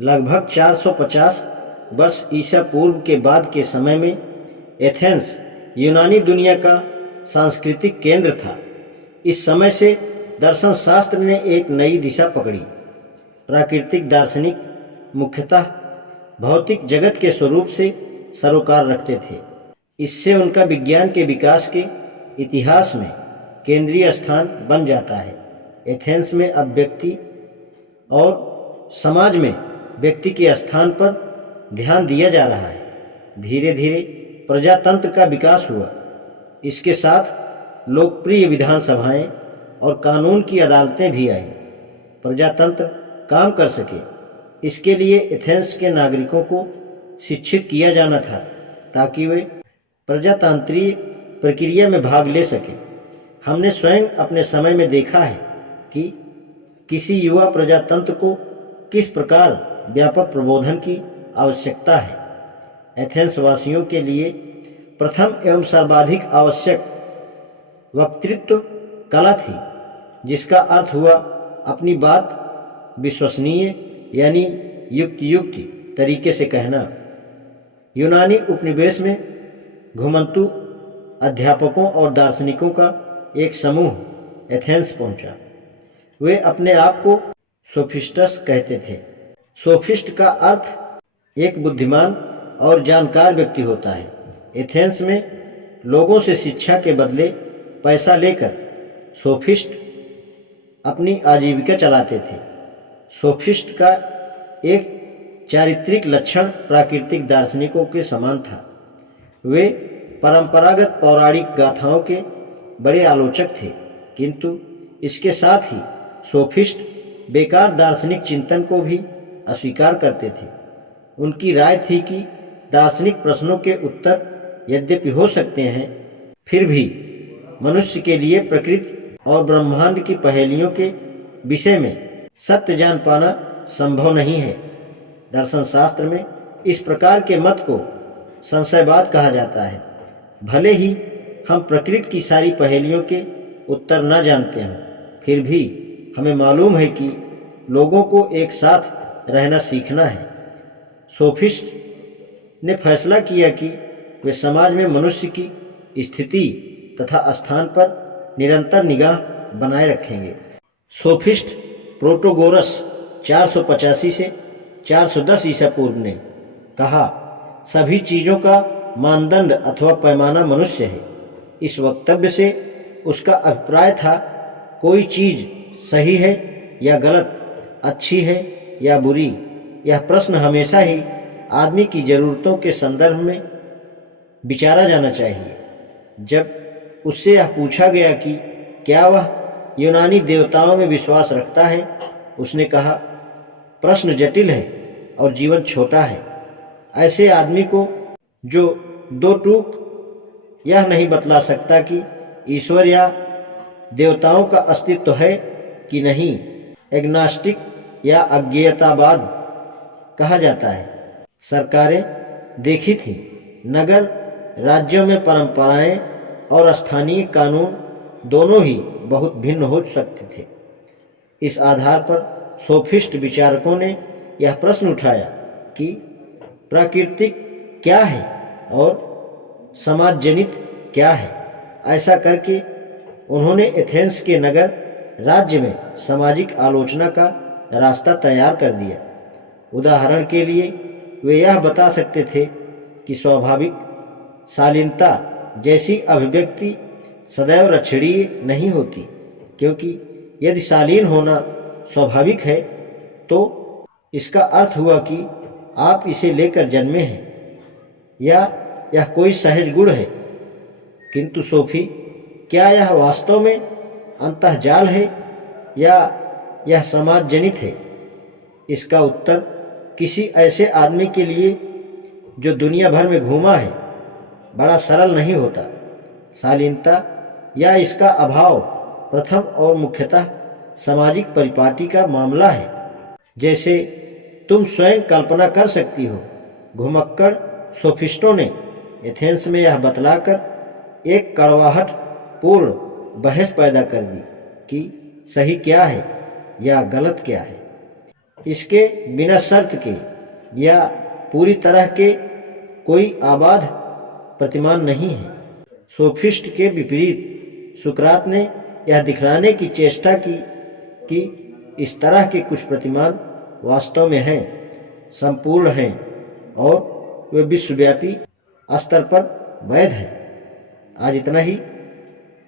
लगभग 450 वर्ष ईसा पूर्व के बाद के समय में एथेंस यूनानी दुनिया का सांस्कृतिक केंद्र था। इस समय से दर्शन शास्त्र ने एक नई दिशा पकड़ी। प्राकृतिक दार्शनिक मुख्यतः भौतिक जगत के स्वरूप से सरोकार रखते थे। इससे उनका विज्ञान के विकास के इतिहास में केंद्रीय स्थान बन जाता है। एथेंस में अब व्यक्ति और समाज में व्यक्ति के स्थान पर ध्यान दिया जा रहा है। धीरे धीरे प्रजातंत्र का विकास हुआ। इसके साथ लोकप्रिय विधानसभाएं और कानून की अदालतें भी आई। प्रजातंत्र काम कर सके, इसके लिए एथेंस के नागरिकों को शिक्षित किया जाना था ताकि वे प्रजातांत्रिक प्रक्रिया में भाग ले सके। हमने स्वयं अपने समय में देखा है कि किसी युवा प्रजातंत्र को किस प्रकार व्यापक प्रबोधन की आवश्यकता है। एथेंस वासियों के लिए प्रथम एवं सर्वाधिक आवश्यक वक्तृत्व कला थी, जिसका अर्थ हुआ अपनी बात विश्वसनीय यानी युक्ति तरीके से कहना। यूनानी उपनिवेश में घुमंतु अध्यापकों और दार्शनिकों का एक समूह एथेंस पहुंचा। वे अपने आप को सोफिस्टस कहते थे। सोफिस्ट का अर्थ एक बुद्धिमान और जानकार व्यक्ति होता है। एथेंस में लोगों से शिक्षा के बदले पैसा लेकर सोफिस्ट अपनी आजीविका चलाते थे। सोफिस्ट का एक चारित्रिक लक्षण प्राकृतिक दार्शनिकों के समान था। वे परंपरागत पौराणिक गाथाओं के बड़े आलोचक थे, किंतु इसके साथ ही सोफिस्ट बेकार दार्शनिक चिंतन को भी अस्वीकार करते थे। उनकी राय थी कि दार्शनिक प्रश्नों के उत्तर यद्यपि हो सकते हैं, फिर भी मनुष्य के लिए प्रकृति और ब्रह्मांड की पहेलियों के विषय में सत्य जान पाना संभव नहीं है। दर्शन शास्त्र में इस प्रकार के मत को संशयवाद कहा जाता है। भले ही हम प्रकृति की सारी पहेलियों के उत्तर न जानते हों, फिर भी हमें मालूम है कि लोगों को एक साथ रहना सीखना है। सोफिस्ट ने फैसला किया कि वे समाज में मनुष्य की स्थिति तथा स्थान पर निरंतर निगाह बनाए रखेंगे। सोफिस्ट प्रोटोगोरस 485 से 410 ईसा पूर्व ने कहा, सभी चीज़ों का मानदंड अथवा पैमाना मनुष्य है। इस वक्तव्य से उसका अभिप्राय था, कोई चीज़ सही है या गलत, अच्छी है या बुरी, यह प्रश्न हमेशा ही आदमी की ज़रूरतों के संदर्भ में विचारा जाना चाहिए। जब उससे यह पूछा गया कि क्या वह यूनानी देवताओं में विश्वास रखता है, उसने कहा, प्रश्न जटिल है और जीवन छोटा है। ऐसे आदमी को जो दो टूक यह नहीं बतला सकता कि ईश्वर या देवताओं का अस्तित्व है कि नहीं, एग्नास्टिक या अज्ञेयतावाद कहा जाता है। सरकारें देखी थी, नगर राज्यों में परंपराएं और स्थानीय कानून दोनों ही बहुत भिन्न हो सकते थे। इस आधार पर सोफिस्ट विचारकों ने यह प्रश्न उठाया कि प्राकृतिक क्या है और समाज जनित क्या है। ऐसा करके उन्होंने एथेंस के नगर राज्य में सामाजिक आलोचना का रास्ता तैयार कर दिया। उदाहरण के लिए वे यह बता सकते थे कि स्वाभाविक शालीनता जैसी अभिव्यक्ति सदैव रक्षणीय नहीं होती, क्योंकि यदि शालीन होना स्वाभाविक है तो इसका अर्थ हुआ कि आप इसे लेकर जन्मे हैं या यह कोई सहज गुण है। किंतु सोफी, क्या यह वास्तव में अंतःजाल है या यह समाज जनित है? इसका उत्तर किसी ऐसे आदमी के लिए जो दुनिया भर में घूमा है बड़ा सरल नहीं होता। शालीनता या इसका अभाव प्रथम और मुख्यतः सामाजिक परिपाटी का मामला है। जैसे तुम स्वयं कल्पना कर सकती हो, घुमक्कड़ सोफिस्टों ने एथेंस में यह बतलाकर एक कड़वाहट पूर्ण बहस पैदा कर दी कि सही क्या है या गलत क्या है। इसके बिना शर्त के या पूरी तरह के कोई आबाद प्रतिमान नहीं है। सोफिस्ट के विपरीत सुकरात ने यह दिखलाने की चेष्टा की कि इस तरह के कुछ प्रतिमान वास्तव में हैं, संपूर्ण हैं और वे विश्वव्यापी स्तर पर वैध हैं। आज इतना ही।